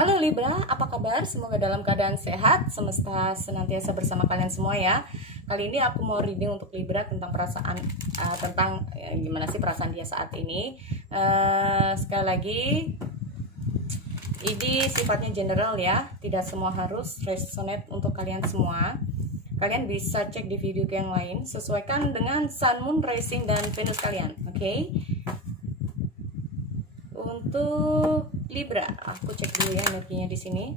Halo Libra, apa kabar? Semoga dalam keadaan sehat, semesta senantiasa bersama kalian semua ya. Kali ini aku mau reading untuk Libra tentang perasaan, gimana sih perasaan dia saat ini. Sekali lagi, ini sifatnya general ya, tidak semua harus resonate untuk kalian semua. Kalian bisa cek di video yang lain, sesuaikan dengan Sun, Moon, Rising, dan Venus kalian, oke? Untuk Libra, aku cek dulu ya energinya di sini.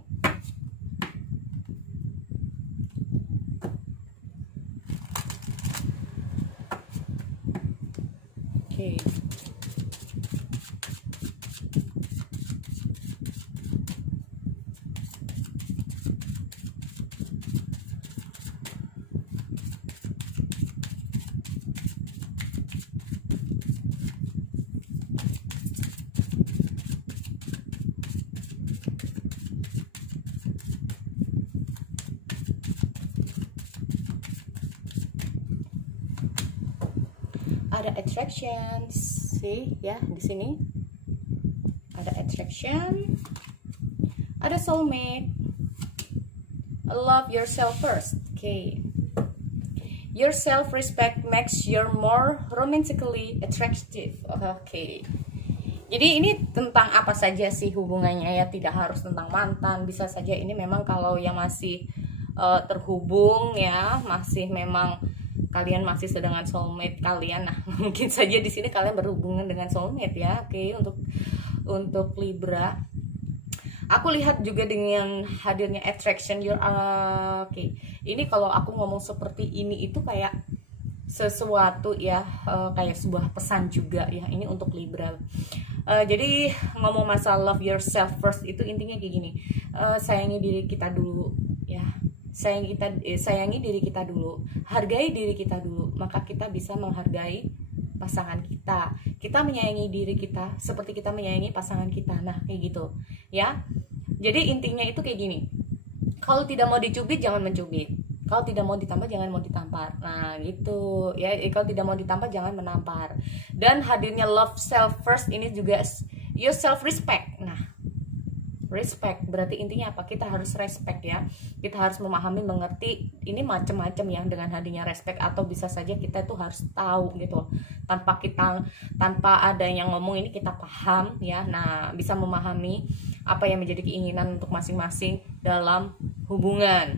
Oke. Ada attractions, sih ya di sini. Ada attraction, ada soulmate, love yourself first. Okay. Your self-respect makes you more romantically attractive. Okay. Jadi ini tentang apa saja sih hubungannya ya, tidak harus tentang mantan, bisa saja ini memang kalau yang masih terhubung ya, masih memang kalian masih sedang soulmate kalian. Nah, mungkin saja di sini kalian berhubungan dengan soulmate ya. Oke, untuk Libra. Aku lihat juga dengan hadirnya attraction oke. Ini kalau aku ngomong seperti ini itu kayak sesuatu ya, kayak sebuah pesan juga ya. Ini untuk Libra. Jadi ngomong masalah love yourself first itu intinya kayak gini. Sayangi diri kita dulu ya. Sayangi diri kita dulu, hargai diri kita dulu, maka kita bisa menghargai pasangan kita. Kita menyayangi diri kita seperti kita menyayangi pasangan kita. Nah, kayak gitu ya. Jadi intinya itu kayak gini. Kalau tidak mau dicubit, jangan mencubit. Kalau tidak mau ditampar, jangan mau ditampar. Nah, gitu ya. Kalau tidak mau ditampar, jangan menampar. Dan hadirnya love self first ini juga your self respect. Nah, respect berarti intinya apa? Kita harus respect ya, kita harus memahami, mengerti. Ini macam-macam ya dengan hadirnya respect, atau bisa saja kita tuh harus tahu gitu tanpa ada yang ngomong, ini kita paham ya. Nah, bisa memahami apa yang menjadi keinginan untuk masing-masing dalam hubungan.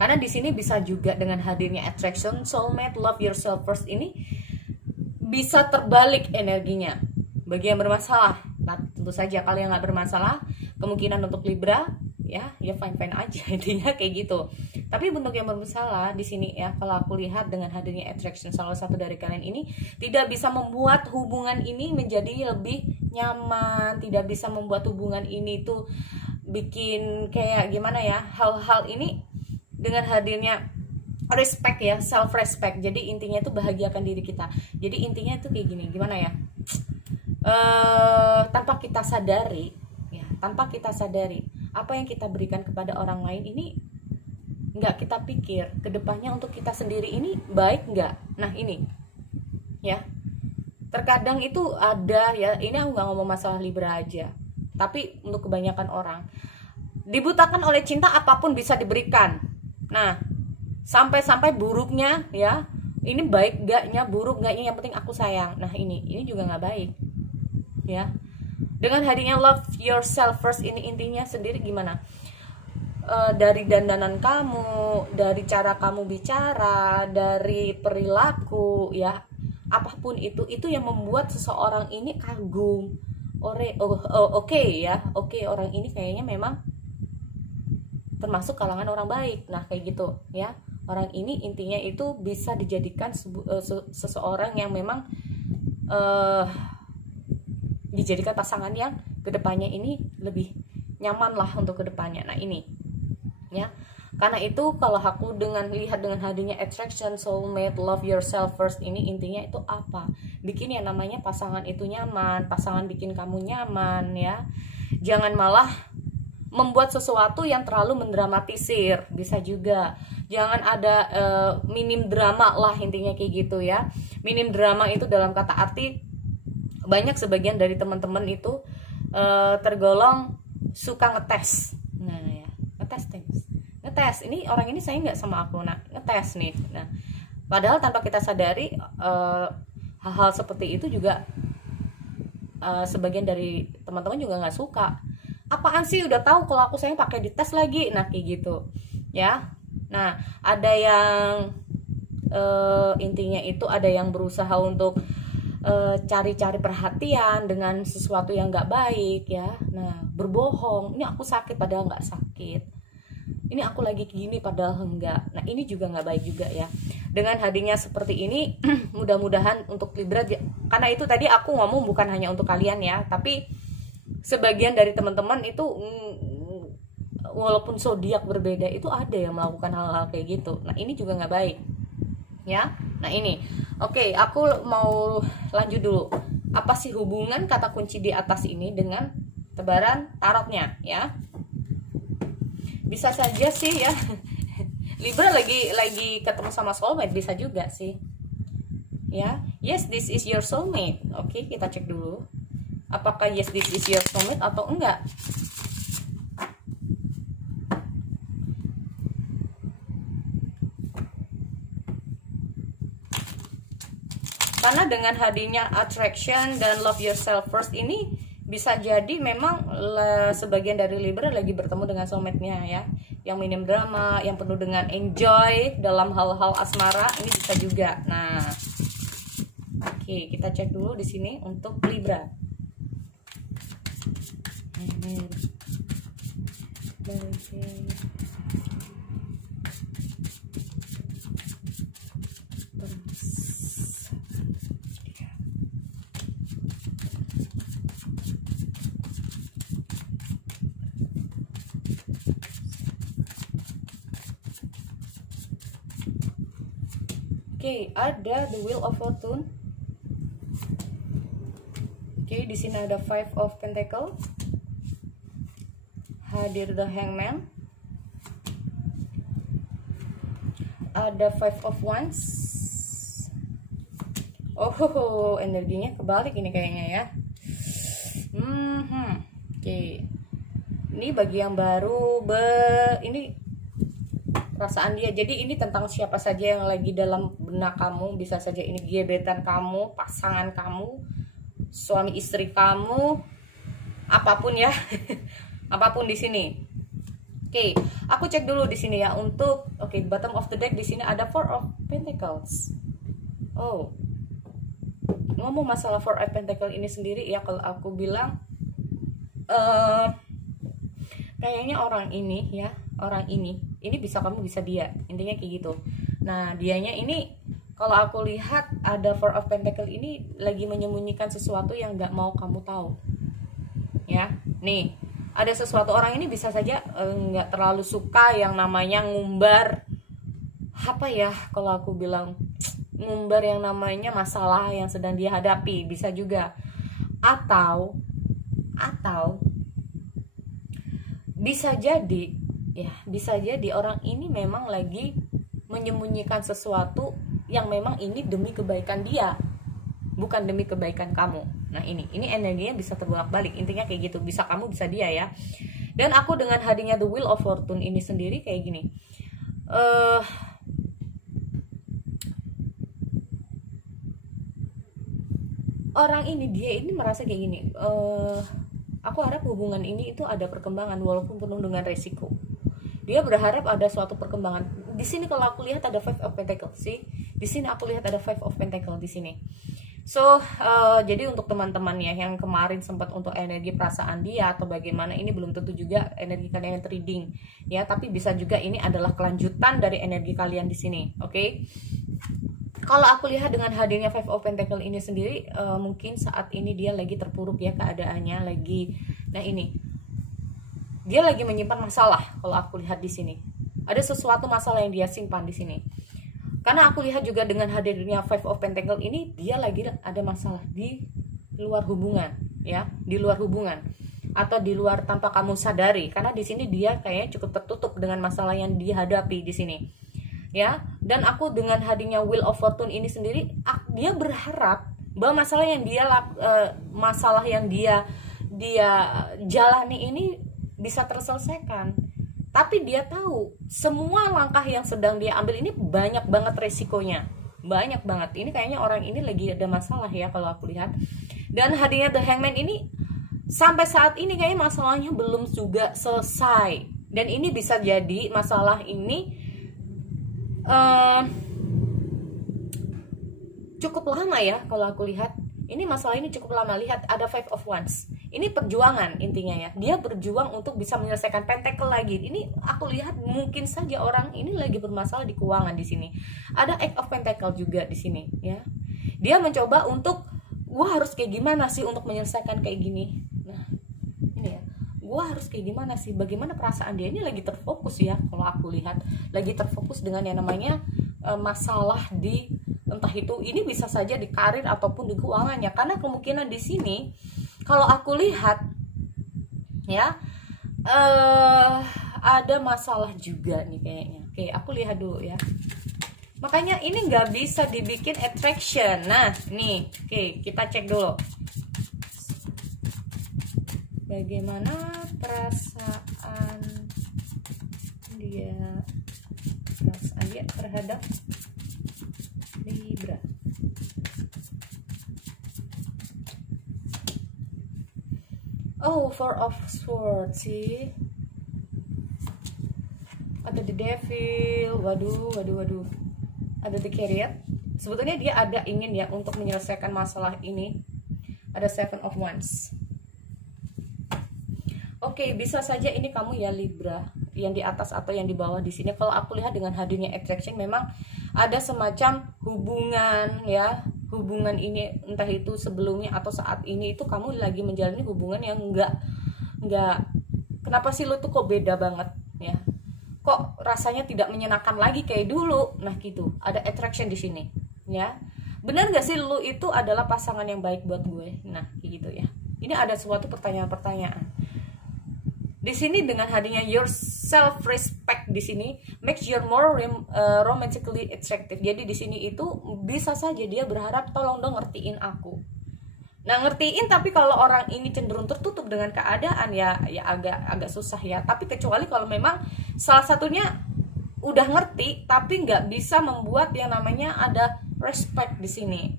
Karena di sini bisa juga dengan hadirnya attraction, soulmate, love yourself first ini bisa terbalik energinya bagi yang bermasalah. Nah, tentu saja kalau yang nggak bermasalah, kemungkinan untuk Libra ya fine aja intinya kayak gitu. Tapi untuk yang bermasalah di sini ya, kalau aku lihat dengan hadirnya attraction, salah satu dari kalian ini tidak bisa membuat hubungan ini menjadi lebih nyaman, tidak bisa membuat hubungan ini tuh bikin kayak gimana ya, hal-hal ini dengan hadirnya respect ya, self respect. Jadi intinya itu bahagiakan diri kita. Jadi intinya itu kayak gini, gimana ya, tanpa kita sadari ya, tanpa kita sadari apa yang kita berikan kepada orang lain ini nggak kita pikir kedepannya untuk kita sendiri ini baik nggak. Nah, ini ya, terkadang itu ada ya, ini aku nggak ngomong masalah Libra aja, tapi untuk kebanyakan orang dibutakan oleh cinta, apapun bisa diberikan. Nah, sampai buruknya ya, ini baik gaknya, buruk gaknya, yang penting aku sayang. Nah, ini juga nggak baik ya. Dengan hadirnya love yourself first ini intinya sendiri gimana, dari dandanan kamu, dari cara kamu bicara, dari perilaku ya, apapun itu yang membuat seseorang ini kagum. Oke ya, orang ini kayaknya memang termasuk kalangan orang baik. Nah, kayak gitu ya. Orang ini intinya itu bisa dijadikan seseorang yang memang dijadikan pasangan yang kedepannya ini lebih nyaman lah untuk kedepannya. Nah, ini ya, karena itu kalau aku lihat dengan hadirnya attraction, soulmate, love yourself first ini intinya itu apa? Bikin yang namanya pasangan itu nyaman, pasangan bikin kamu nyaman ya. Jangan malah membuat sesuatu yang terlalu mendramatisir, bisa juga. Jangan ada minim drama lah, intinya kayak gitu ya. Minim drama itu dalam kata arti banyak sebagian dari teman-teman itu tergolong suka ngetes. Nah ya, ngetes. Ini orang ini saya nggak sama aku, nah ngetes nih. Nah, padahal tanpa kita sadari hal-hal seperti itu juga sebagian dari teman-teman juga nggak suka. Apaan sih, udah tahu kalau aku sayang pakai dites lagi, nah kayak gitu ya. Nah, ada yang intinya itu ada yang berusaha untuk cari-cari perhatian dengan sesuatu yang nggak baik ya. Nah, berbohong, ini aku sakit padahal nggak sakit, ini aku lagi gini padahal enggak. Nah, ini juga nggak baik juga ya. Dengan hadirnya seperti ini mudah-mudahan untuk Libra, karena itu tadi aku ngomong bukan hanya untuk kalian ya, tapi sebagian dari teman-teman itu walaupun zodiak berbeda itu ada yang melakukan hal-hal kayak gitu. Nah, ini juga nggak baik ya. Nah, ini oke, aku mau lanjut dulu. Apa sih hubungan kata kunci di atas ini dengan tebaran tarotnya ya? Bisa saja sih ya, Libra lagi ketemu sama soulmate, bisa juga sih ya. Yes, this is your soulmate. Oke, kita cek dulu apakah yes, this is your soulmate atau enggak. Karena dengan hadirnya attraction dan love yourself first ini bisa jadi memang sebagian dari Libra lagi bertemu dengan soulmate-nya ya, yang minim drama, yang penuh dengan enjoy dalam hal-hal asmara, ini bisa juga. Nah, oke, kita cek dulu di sini untuk Libra. Oke, ada the Wheel of Fortune. Oke, di sini ada Five of Pentacles. Hadir the Hangman. Ada Five of Wands. Oh, energinya kebalik ini kayaknya ya. Oke. Ini bagi yang baru, ini perasaan dia. Jadi ini tentang siapa saja yang lagi dalam benak kamu. Bisa saja ini gebetan kamu, pasangan kamu, suami istri kamu, apapun ya. Apapun di sini. Oke, aku cek dulu di sini ya untuk bottom of the deck. Di sini ada Four of Pentacles. Oh, ngomong masalah Four of Pentacles ini sendiri ya, kalau aku bilang kayaknya orang ini ya, ini bisa kamu, bisa dia, intinya kayak gitu. Nah, dianya ini kalau aku lihat ada Four of Pentacles ini lagi menyembunyikan sesuatu yang nggak mau kamu tahu ya. Nih, ada sesuatu, orang ini bisa saja nggak terlalu suka yang namanya ngumbar, apa ya kalau aku bilang, ngumbar yang namanya masalah yang sedang dia hadapi, bisa juga. Atau bisa jadi ya, bisa jadi orang ini memang lagi menyembunyikan sesuatu yang memang ini demi kebaikan dia, bukan demi kebaikan kamu. Nah, ini energinya bisa terbolak-balik, intinya kayak gitu. Bisa kamu, bisa dia ya. Dan aku dengan hadirnya the Wheel of Fortune ini sendiri kayak gini, orang ini, dia ini merasa kayak gini, aku harap hubungan ini itu ada perkembangan walaupun penuh dengan resiko. Dia berharap ada suatu perkembangan. Di sini kalau aku lihat ada Five of Pentacles sih. Di sini aku lihat ada Five of Pentacles di sini. So, jadi untuk teman-teman ya yang kemarin sempat untuk energi perasaan dia atau bagaimana, ini belum tentu juga energi kalian yang trading ya, tapi bisa juga ini adalah kelanjutan dari energi kalian di sini. Oke. Kalau aku lihat dengan hadirnya Five of Pentacles ini sendiri, mungkin saat ini dia lagi terpuruk ya keadaannya lagi. Nah, ini dia lagi menyimpan masalah. Kalau aku lihat di sini ada sesuatu masalah yang dia simpan di sini. Karena aku lihat juga dengan hadirnya Five of Pentacles ini, dia lagi ada masalah di luar hubungan ya, di luar hubungan atau di luar tanpa kamu sadari. Karena di sini dia kayaknya cukup tertutup dengan masalah yang dihadapi di sini. Ya, dan aku dengan hadirnya Wheel of Fortune ini sendiri, dia berharap bahwa masalah yang dia jalani ini bisa terselesaikan. Tapi dia tahu semua langkah yang sedang dia ambil ini banyak banget resikonya, banyak banget. Ini kayaknya orang ini lagi ada masalah ya kalau aku lihat. Dan hadirnya The Hangman ini sampai saat ini kayaknya masalahnya belum juga selesai. Dan ini bisa jadi masalah ini cukup lama ya kalau aku lihat. Ini masalah ini cukup lama. Lihat ada Five of Wands. Ini perjuangan intinya ya. Dia berjuang untuk bisa menyelesaikan pentacle lagi. Ini aku lihat mungkin saja orang ini lagi bermasalah di keuangan di sini. Ada Eight of Pentacle juga di sini ya. Dia mencoba untuk gua harus kayak gimana sih untuk menyelesaikan kayak gini. Nah, ini ya. Gua harus kayak gimana sih? Bagaimana perasaan dia? Ini lagi terfokus ya kalau aku lihat. Lagi terfokus dengan yang namanya masalah di entah itu ini bisa saja di karir ataupun di keuangannya, karena kemungkinan di sini kalau aku lihat ya ada masalah juga nih kayaknya. Oke, aku lihat dulu ya. Makanya ini nggak bisa dibikin attraction. Nah nih, oke, kita cek dulu bagaimana perasaan dia terhadap Libra. Oh, Four of Swords sih. Ada The Devil. Waduh. Ada The Chariot. Sebetulnya dia ada ingin ya untuk menyelesaikan masalah ini. Ada Seven of Wands. Oke, bisa saja ini kamu ya Libra, yang di atas atau yang di bawah di sini. Kalau aku lihat dengan hadirnya attraction memang ada semacam hubungan ya. Hubungan ini entah itu sebelumnya atau saat ini itu kamu lagi menjalani hubungan yang enggak kenapa sih lu tuh kok beda banget ya. Kok rasanya tidak menyenangkan lagi kayak dulu. Nah, gitu. Ada attraction di sini ya. Benar gak sih lu itu adalah pasangan yang baik buat gue? Nah, kayak gitu ya. Ini ada suatu pertanyaan-pertanyaan. Di sini dengan hadirnya your self respect di sini makes you more romantically attractive. Jadi di sini itu bisa saja dia berharap tolong dong ngertiin aku. Nah, ngertiin tapi kalau orang ini cenderung tertutup dengan keadaan ya agak susah ya. Tapi kecuali kalau memang salah satunya udah ngerti tapi nggak bisa membuat yang namanya ada respect di sini.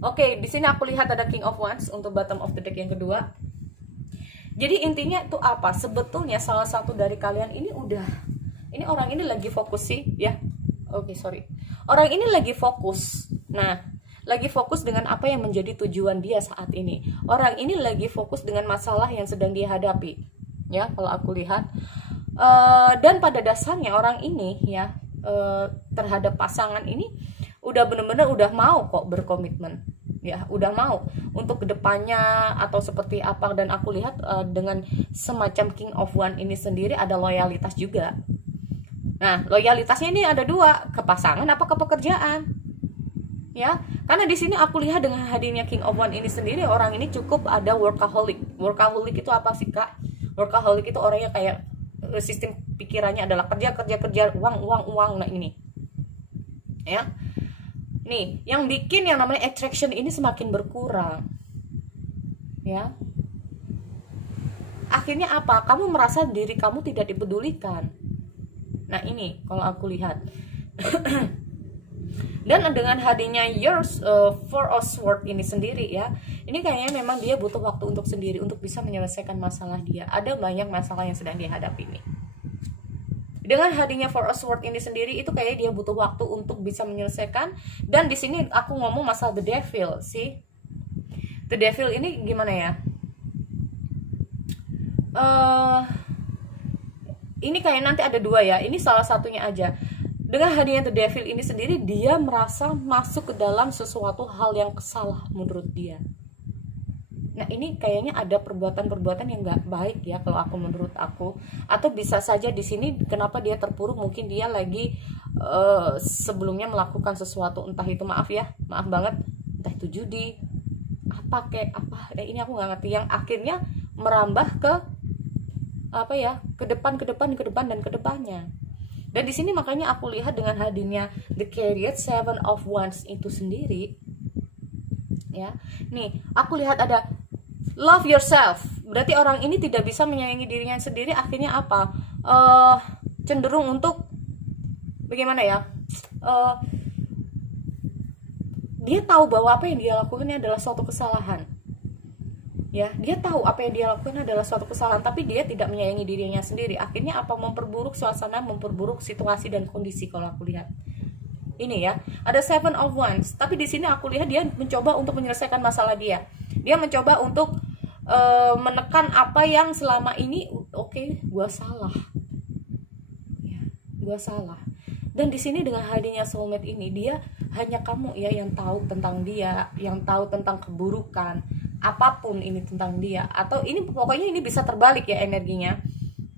Oke, di sini aku lihat ada King of Wands untuk bottom of the deck yang kedua. Jadi intinya itu apa? Sebetulnya salah satu dari kalian ini orang ini lagi fokus sih ya. Oke, sorry. Orang ini lagi fokus. Nah, lagi fokus dengan apa yang menjadi tujuan dia saat ini. Orang ini lagi fokus dengan masalah yang sedang dia hadapi. Ya, kalau aku lihat. Dan pada dasarnya orang ini ya terhadap pasangan ini udah bener-bener udah mau kok berkomitmen. Ya, udah mau untuk kedepannya atau seperti apa. Dan aku lihat dengan semacam King of Wands ini sendiri ada loyalitas juga. Nah, loyalitasnya ini ada dua, ke pasangan apa ke pekerjaan ya. Karena di sini aku lihat dengan hadirnya King of Wands ini sendiri orang ini cukup ada workaholic. Workaholic itu apa sih Kak? Workaholic itu orangnya kayak sistem pikirannya adalah kerja uang. Nah ini ya. Nih, yang bikin yang namanya attraction ini semakin berkurang. Ya. Akhirnya apa? Kamu merasa diri kamu tidak dipedulikan. Nah, ini kalau aku lihat. Dan dengan hadirnya yours Four of Swords ini sendiri ya. Ini kayaknya memang dia butuh waktu untuk sendiri untuk bisa menyelesaikan masalah dia. Ada banyak masalah yang sedang dia hadapi nih. Dengan hadirnya Four of Swords ini sendiri itu kayak dia butuh waktu untuk bisa menyelesaikan. Dan di sini aku ngomong masalah The Devil sih. The Devil ini gimana ya? Ini kayak nanti ada dua ya. Ini salah satunya aja. Dengan hadirnya The Devil ini sendiri dia merasa masuk ke dalam sesuatu hal yang salah menurut dia. Nah, ini kayaknya ada perbuatan-perbuatan yang nggak baik ya kalau aku menurut aku. Atau bisa saja di sini kenapa dia terpuruk, mungkin dia lagi sebelumnya melakukan sesuatu, entah itu maaf banget, entah itu judi, ini aku nggak ngerti, yang akhirnya merambah ke ke depan dan ke depannya. Dan di sini makanya aku lihat dengan hadirnya The Chariot, Seven of Wands itu sendiri ya. Nih, aku lihat ada Love yourself. Berarti orang ini tidak bisa menyayangi dirinya sendiri. Akhirnya apa? Cenderung untuk bagaimana ya? Dia tahu bahwa apa yang dia lakukan ini adalah suatu kesalahan. Ya, dia tahu apa yang dia lakukan adalah suatu kesalahan, tapi dia tidak menyayangi dirinya sendiri. Akhirnya apa? Memperburuk suasana, memperburuk situasi dan kondisi kalau aku lihat. Ini ya, ada Seven of Wands. Tapi di sini aku lihat dia mencoba untuk menyelesaikan masalah dia. Dia mencoba untuk menekan apa yang selama ini, oke, gua salah. Ya, gua salah. Dan di sini dengan hadirnya soulmate ini, dia hanya kamu ya yang tahu tentang dia, yang tahu tentang keburukan, apapun ini tentang dia. Atau ini pokoknya ini bisa terbalik ya energinya.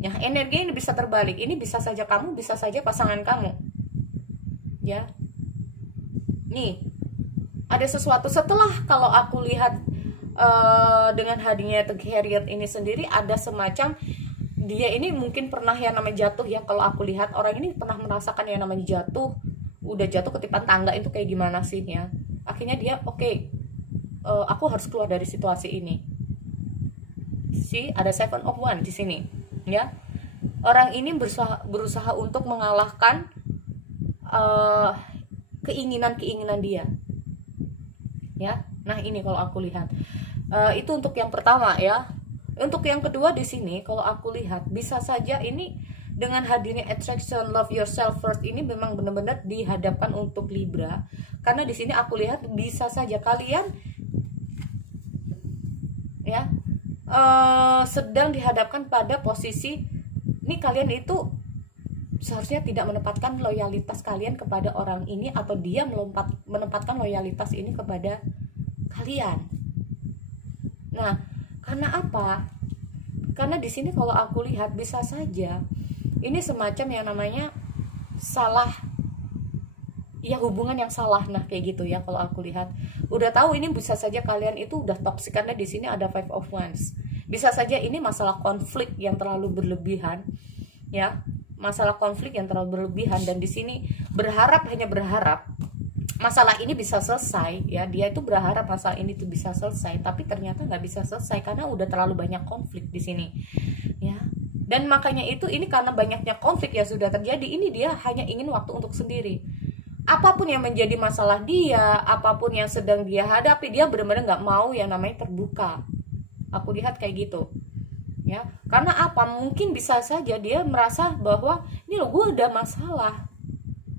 Ya, energi ini bisa terbalik. Ini bisa saja kamu, bisa saja pasangan kamu. Ya. Nih, ada sesuatu setelah kalau aku lihat dengan hadirnya The Chariot ini sendiri, ada semacam dia ini mungkin pernah yang namanya jatuh ya. Kalau aku lihat orang ini pernah merasakan yang namanya jatuh, udah jatuh ketipan tangga itu kayak gimana sih ya. Akhirnya dia oke, aku harus keluar dari situasi ini. Ada Seven of Wands di sini ya. Orang ini berusaha untuk mengalahkan keinginan-keinginan dia ya. Nah, ini kalau aku lihat itu untuk yang pertama ya. Untuk yang kedua di sini kalau aku lihat bisa saja ini dengan hadirnya attraction, love yourself first ini memang benar-benar dihadapkan untuk Libra. Karena di sini aku lihat bisa saja kalian ya sedang dihadapkan pada posisi ini kalian itu seharusnya tidak menempatkan loyalitas kalian kepada orang ini, atau dia menempatkan loyalitas ini kepada kalian. Nah, karena apa? Karena di sini kalau aku lihat bisa saja ini semacam yang namanya salah ya, hubungan yang salah. Nah, kayak gitu ya kalau aku lihat. Udah tahu ini bisa saja kalian itu udah toxic karena di sini ada Five of Wands. Bisa saja ini masalah konflik yang terlalu berlebihan ya. Masalah konflik yang terlalu berlebihan, dan di sini hanya berharap masalah ini bisa selesai ya. Dia itu berharap masalah ini tuh bisa selesai, tapi ternyata nggak bisa selesai karena udah terlalu banyak konflik di sini ya. Dan makanya itu ini karena banyaknya konflik yang sudah terjadi, ini dia hanya ingin waktu untuk sendiri. Apapun yang menjadi masalah dia, apapun yang sedang dia hadapi, dia benar-benar nggak mau yang namanya terbuka. Aku lihat kayak gitu ya. Karena apa? Mungkin bisa saja dia merasa bahwa ini loh, gue ada masalah,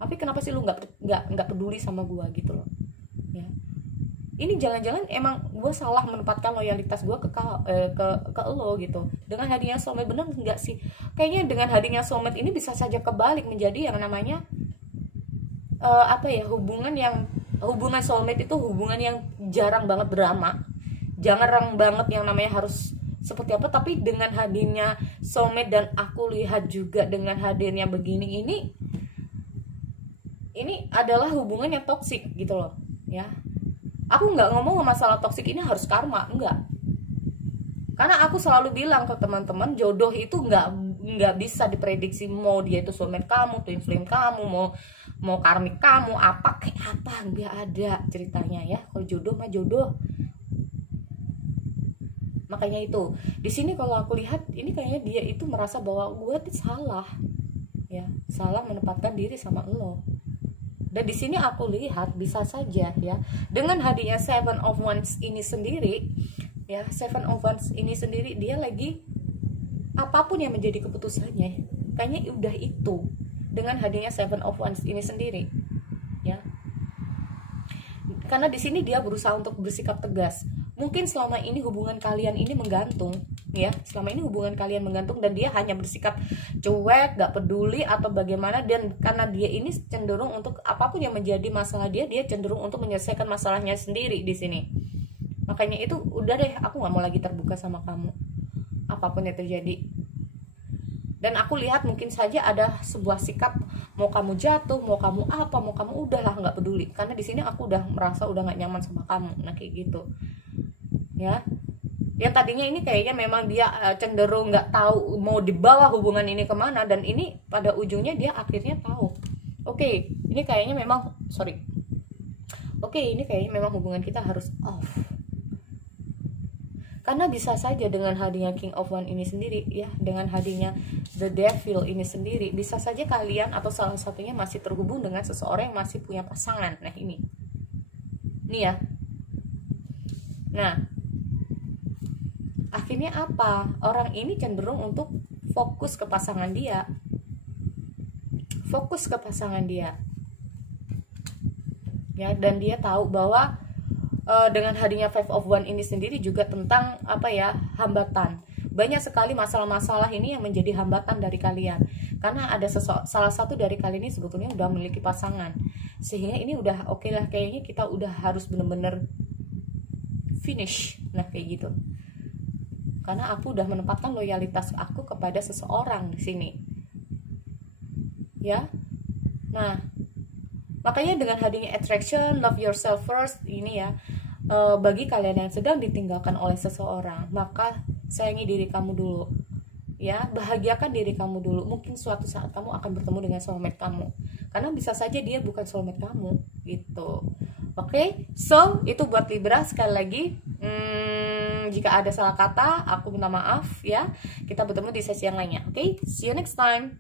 tapi kenapa sih lu nggak peduli sama gue gitu loh ya. Ini jangan-jangan emang gue salah menempatkan loyalitas gue ke lo gitu. Dengan hadirnya soulmate, bener nggak sih? Kayaknya dengan hadirnya soulmate ini bisa saja kebalik menjadi yang namanya hubungan soulmate itu hubungan yang jarang banget drama, jarang banget yang namanya harus seperti apa. Tapi dengan hadirnya soulmate, dan aku lihat juga dengan hadirnya begini ini adalah hubungan yang toksik gitu loh ya. Aku nggak ngomong masalah toksik ini harus karma, enggak. Karena aku selalu bilang ke teman-teman, jodoh itu nggak bisa diprediksi. Mau dia itu soulmate kamu, twin flame kamu, mau karmik kamu, apa kayak apa, nggak ada ceritanya ya. Kalau jodoh mah jodoh. Makanya itu di sini kalau aku lihat ini kayaknya dia itu merasa bahwa gue tuh salah ya, salah menempatkan diri sama lo. Dan di sini aku lihat bisa saja ya dengan hadirnya Seven of Wands ini sendiri ya, Seven of Wands ini sendiri dia lagi apapun yang menjadi keputusannya kayaknya udah itu dengan hadirnya Seven of Wands ini sendiri ya. Karena di sini dia berusaha untuk bersikap tegas. Mungkin selama ini hubungan kalian ini menggantung ya, selama ini hubungan kalian menggantung dan dia hanya bersikap cuek, gak peduli atau bagaimana. Dan karena dia ini cenderung untuk apapun yang menjadi masalah dia cenderung untuk menyelesaikan masalahnya sendiri di sini. Makanya itu udah deh, aku gak mau lagi terbuka sama kamu apapun yang terjadi. Dan aku lihat mungkin saja ada sebuah sikap, mau kamu jatuh, mau kamu apa, mau kamu udahlah nggak peduli. Karena di sini aku udah merasa udah nggak nyaman sama kamu. Nah kayak gitu ya. Yang tadinya ini kayaknya memang dia cenderung nggak tahu mau dibawa hubungan ini kemana, dan ini pada ujungnya dia akhirnya tahu. Oke, ini kayaknya memang ini kayaknya memang hubungan kita harus off. Karena bisa saja dengan hadirnya King of Wands ini sendiri ya, dengan hadirnya The Devil ini sendiri, bisa saja kalian atau salah satunya masih terhubung dengan seseorang yang masih punya pasangan. Nah ini ya. Nah akhirnya apa? Orang ini cenderung untuk fokus ke pasangan dia. Fokus ke pasangan dia. Ya, dan dia tahu bahwa dengan hadirnya Five of Wands ini sendiri juga tentang apa ya, hambatan. Banyak sekali masalah-masalah ini yang menjadi hambatan dari kalian. Karena ada salah satu dari kalian ini sebetulnya udah memiliki pasangan. Sehingga ini udah oke lah, kayaknya kita udah harus bener-bener finish. Nah kayak gitu. Karena aku udah menempatkan loyalitas aku kepada seseorang di sini. Ya. Nah, makanya dengan hadirnya attraction, love yourself first ini ya, bagi kalian yang sedang ditinggalkan oleh seseorang, maka sayangi diri kamu dulu. Ya, bahagiakan diri kamu dulu. Mungkin suatu saat kamu akan bertemu dengan soulmate kamu. Karena bisa saja dia bukan soulmate kamu, gitu. Oke, so itu buat Libra. Sekali lagi, jika ada salah kata, aku minta maaf ya. Kita bertemu di sesi yang lainnya. Oke, see you next time.